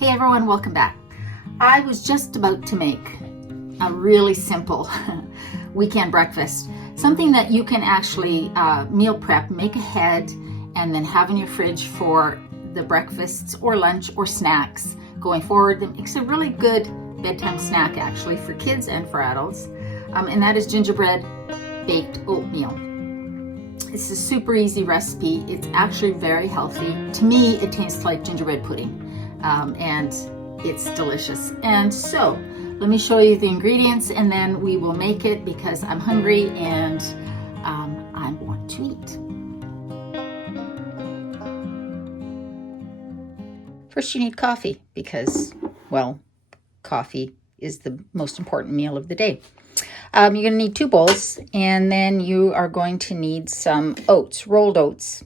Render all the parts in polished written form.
Hey everyone, welcome back. I was just about to make a really simple weekend breakfast, something that you can actually meal prep, make ahead, and then have in your fridge for the breakfasts or lunch or snacks going forward. It makes a really good bedtime snack actually for kids and for adults, and that is gingerbread baked oatmeal. It's a super easy recipe. It's actually very healthy. To me, it tastes like gingerbread pudding. And it's delicious. And so let me show you the ingredients and then we will make it because I'm hungry and I want to eat. First you need coffee because, well, coffee is the most important meal of the day. You're going to need 2 bowls, and then you are going to need some oats. Rolled oats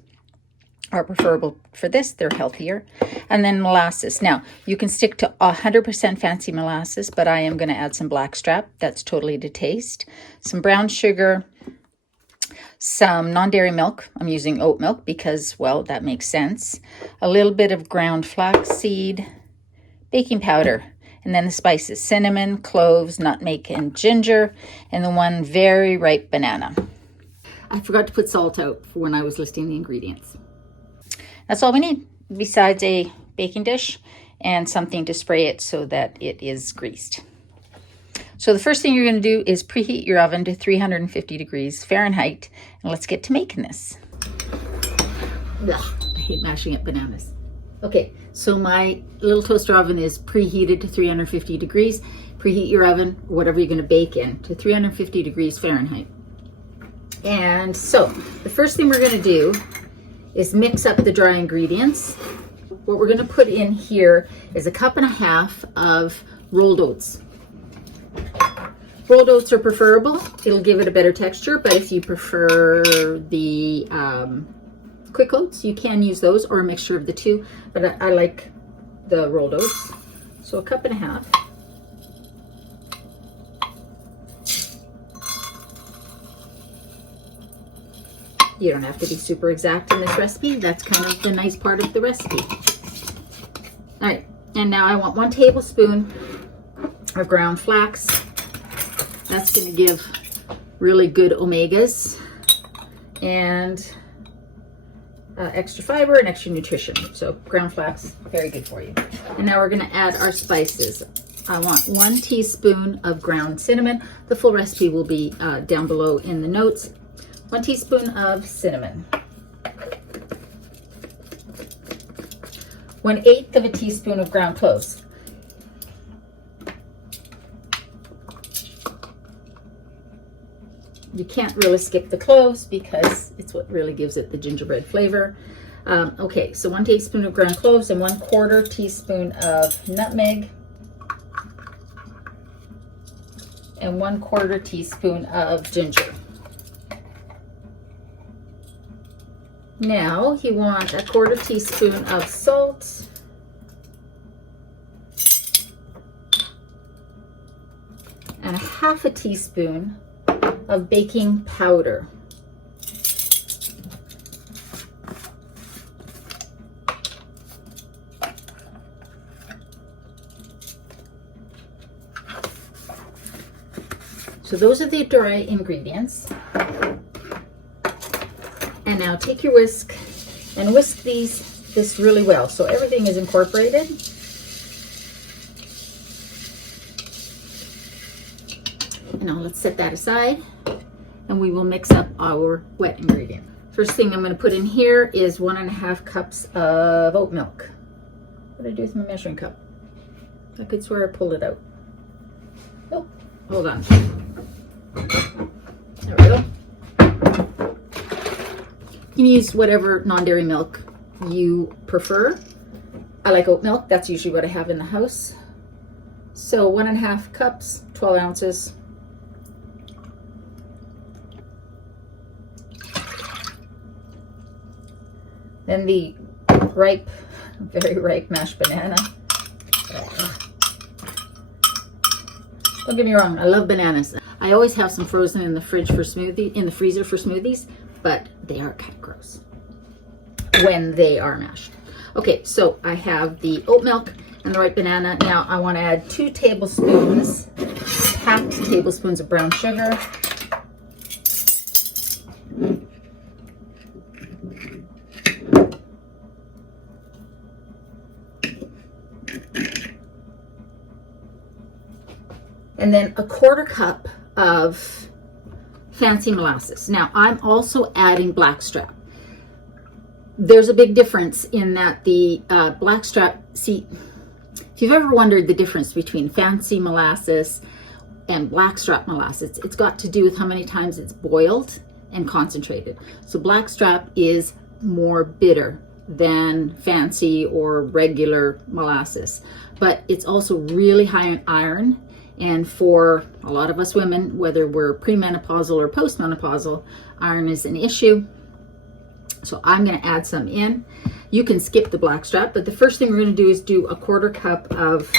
are preferable for this. They're healthier. And then molasses. Now, you can stick to 100% fancy molasses, but I am going to add some blackstrap. That's totally to taste. Some brown sugar, some non-dairy milk. I'm using oat milk because, well, that makes sense. A little bit of ground flaxseed, baking powder, and then the spices: cinnamon, cloves, nutmeg, and ginger, and the one very ripe banana. I forgot to put salt out for when I was listing the ingredients. That's all we need, besides a baking dish and something to spray it so that it is greased. So the first thing you're going to do is preheat your oven to 350 degrees Fahrenheit, and let's get to making this. Ugh, I hate mashing up bananas. Okay, so my little toaster oven is preheated to 350 degrees. Preheat your oven, whatever you're going to bake in, to 350 degrees Fahrenheit. And so the first thing we're going to do is mix up the dry ingredients. What we're going to put in here is 1.5 cups of rolled oats. Rolled oats are preferable. It'll give it a better texture, but if you prefer the quick oats, you can use those or a mixture of the two, but I like the rolled oats. So 1.5 cups. You don't have to be super exact in this recipe. That's kind of the nice part of the recipe. All right, and now I want 1 tablespoon of ground flax. That's going to give really good omegas and extra fiber and extra nutrition. So ground flax, very good for you. And now we're going to add our spices. I want 1 teaspoon of ground cinnamon. The full recipe will be down below in the notes. 1 teaspoon of cinnamon. 1/8 of a teaspoon of ground cloves. You can't really skip the cloves because it's what really gives it the gingerbread flavor. Okay, so 1 teaspoon of ground cloves and 1/4 teaspoon of nutmeg and 1/4 teaspoon of ginger. Now you want 1/4 teaspoon of salt, and 1/2 teaspoon of baking powder. So those are the dry ingredients. And now take your whisk and whisk this really well so everything is incorporated. Now let's set that aside and we will mix up our wet ingredient. First thing I'm going to put in here is 1.5 cups of oat milk. What did I do with my measuring cup? I could swear I pulled it out. Oh, hold on. There we go. You can use whatever non-dairy milk you prefer. I like oat milk. That's usually what I have in the house. So 1.5 cups, 12 ounces. Then the ripe, very ripe mashed banana. Don't get me wrong, I love bananas. I always have some frozen in the fridge for in the freezer for smoothies, but they are kind of gross when they are mashed. Okay, so I have the oat milk and the right banana. Now I want to add 2 tablespoons, half tablespoons of brown sugar. And then a 1/4 cup of fancy molasses. Now I'm also adding blackstrap. There's a big difference in that the blackstrap, see, if you've ever wondered the difference between fancy molasses and blackstrap molasses, it's got to do with how many times it's boiled and concentrated. So blackstrap is more bitter than fancy or regular molasses, but it's also really high in iron. And for a lot of us women, whether we're premenopausal or postmenopausal, iron is an issue. So I'm going to add some in. You can skip the blackstrap, but the first thing we're going to do is do a 1/4 cup of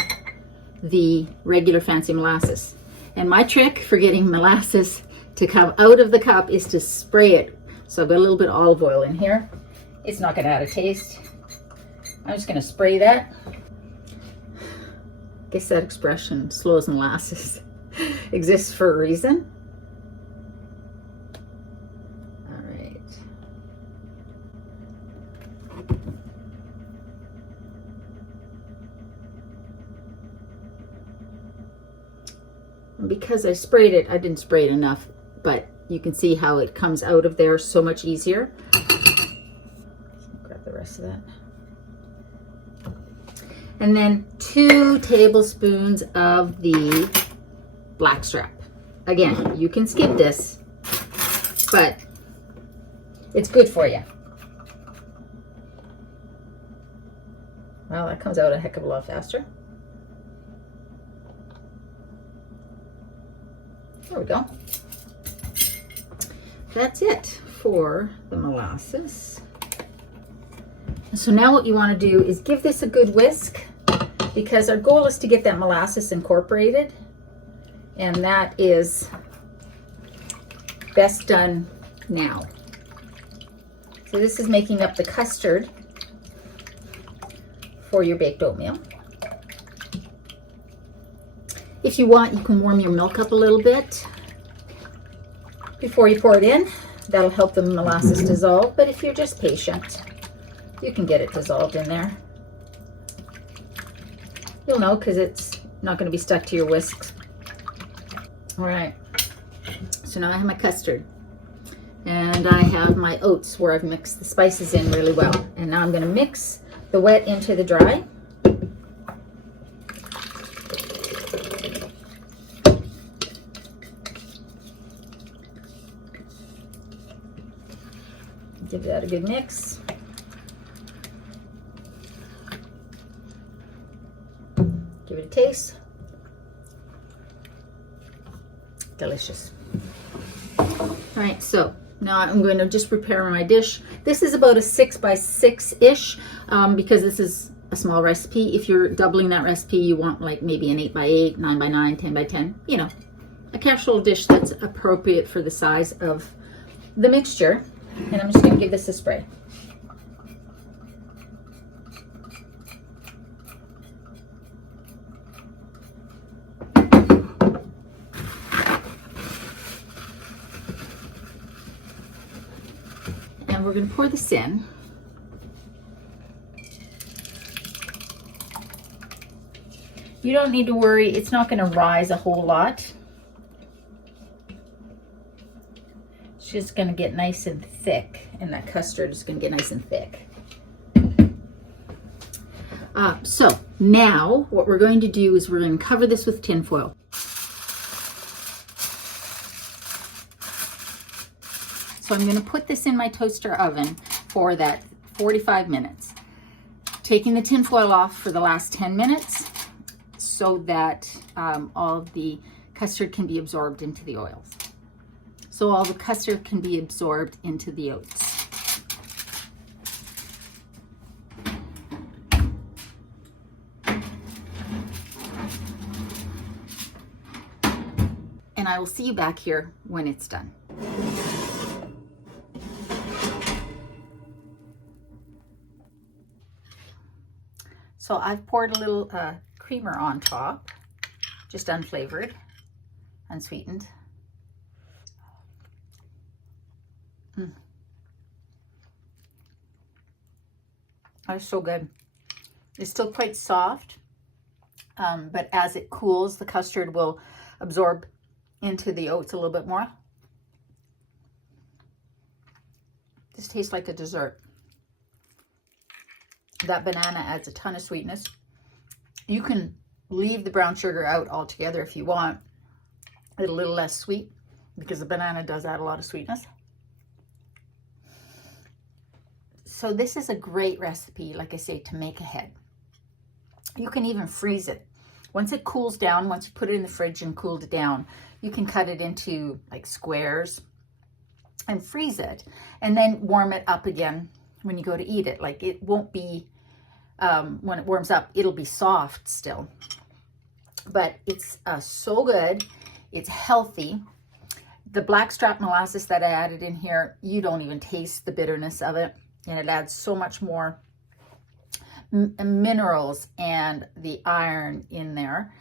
the regular fancy molasses. And my trick for getting molasses to come out of the cup is to spray it. So I've got a little bit of olive oil in here. It's not going to add a taste. I'm just going to spray that. I guess that expression, slow as molasses, exists for a reason. All right. And because I sprayed it, I didn't spray it enough, but you can see how it comes out of there so much easier. Grab the rest of that. And then 2 tablespoons of the blackstrap. Again, you can skip this, but it's good for you. Well, that comes out a heck of a lot faster. There we go. That's it for the molasses. So now what you want to do is give this a good whisk, because our goal is to get that molasses incorporated, and that is best done now. So this is making up the custard for your baked oatmeal. If you want, you can warm your milk up a little bit before you pour it in. That'll help the molasses dissolve, but if you're just patient, you can get it dissolved in there. You'll know because it's not going to be stuck to your whisks. All right, so now I have my custard, and I have my oats where I've mixed the spices in really well. And now I'm going to mix the wet into the dry. Give that a good mix. Give it a taste. Delicious. All right, so now I'm going to just prepare my dish. This is about a 6 by 6-ish because this is a small recipe. If you're doubling that recipe, you want like maybe an 8 by 8, 9 by 9, 10 by 10, you know, a casserole dish that's appropriate for the size of the mixture. And I'm just going to give this a spray. And we're going to pour this in. You don't need to worry, it's not going to rise a whole lot. It's just going to get nice and thick, and that custard is going to get nice and thick. So now what we're going to do is we're going to cover this with tin foil. So I'm going to put this in my toaster oven for that 45 minutes. Taking the tin foil off for the last 10 minutes so that all of the custard can be absorbed into the oils. So all the custard can be absorbed into the oats. And I will see you back here when it's done. So I've poured a little creamer on top, just unflavored, unsweetened. That's so good. It's still quite soft, but as it cools, the custard will absorb into the oats a little bit more. This tastes like a dessert. That banana adds a ton of sweetness. You can leave the brown sugar out altogether if you want. It's a little less sweet because the banana does add a lot of sweetness. So this is a great recipe, like I say, to make ahead. You can even freeze it. Once it cools down, once you put it in the fridge and cooled it down, you can cut it into like squares and freeze it, and then warm it up again when you go to eat it. Like it won't be, when it warms up, it'll be soft still. But it's so good. It's healthy. The blackstrap molasses that I added in here, you don't even taste the bitterness of it. And it adds so much more minerals and the iron in there.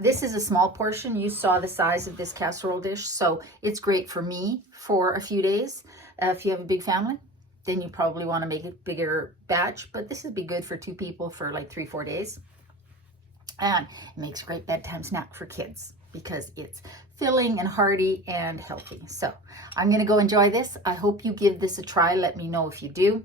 This is a small portion. You saw the size of this casserole dish, so it's great for me for a few days. If you have a big family, then you probably want to make a bigger batch, but this would be good for 2 people for like 3-4 days. And it makes a great bedtime snack for kids because it's filling and hearty and healthy. So I'm going to go enjoy this. I hope you give this a try. Let me know if you do.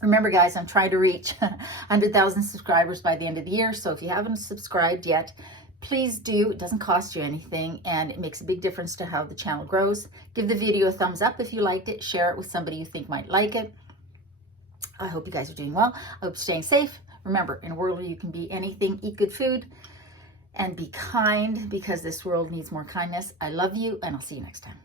Remember, guys, I'm trying to reach 100,000 subscribers by the end of the year. So if you haven't subscribed yet, please do. It doesn't cost you anything, and it makes a big difference to how the channel grows. Give the video a thumbs up if you liked it. Share it with somebody you think might like it. I hope you guys are doing well. I hope you're staying safe. Remember, in a world where you can be anything, eat good food and be kind, because this world needs more kindness. I love you, and I'll see you next time.